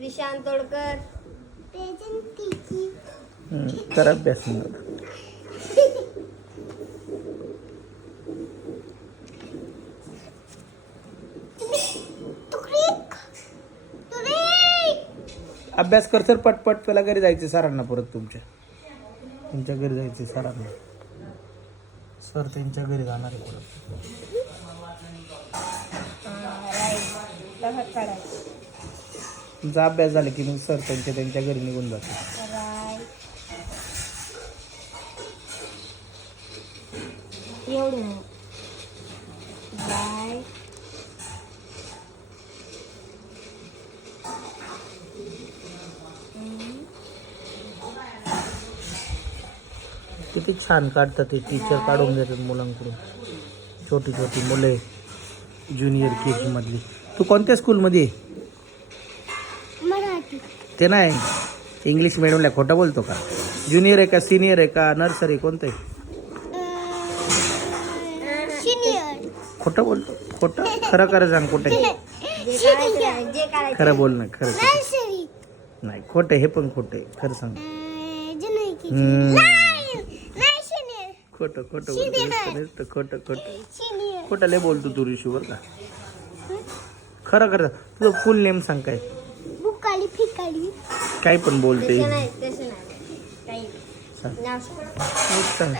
विशांत तोडकर. कर अभ्यास मग. अभ्यास कर सर पटपट. त्याला घरी जायचे सरांना परत तुमच्या घरी जायचे सरांना. सर त्यांच्या घरी जाणार आहे परत. तुमचा अभ्यास झाला की मग सर त्यांच्या घरी निघून जाते. एवढं बाय. किती छान काढतात ते टीचर. काढून देतात मुलांकडून. छोटी छोटी मुले ज्युनियर के मधली. तू कोणत्या स्कूलमध्ये आहे? मराठी. ते नाही इंग्लिश मिडियमला. खोटं बोलतो का? ज्युनियर आहे का सिनियर आहे का नर्सरी कोणतं आहे? सिनियर. खोटं बोलतो. खोटं खरं खरं सांग कुठे. खरं बोल ना. खरं नाही खोटं. हे पण खोटं आहे. खरं सांग. खोटं खोटं बोलतो. खोटं खोटं लय बोलतो तू ऋषीवर का. खरं खरं तुझं फुल नेम सांग काय. बुकाली फिकाली. काही पण बोलते. सांग.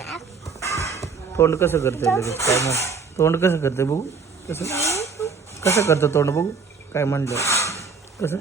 तोंड कसं करते लगेच काय म्हण. तोंड कसं करते बघू. कसं करतं तोंड बघू. काय म्हणलं कसं.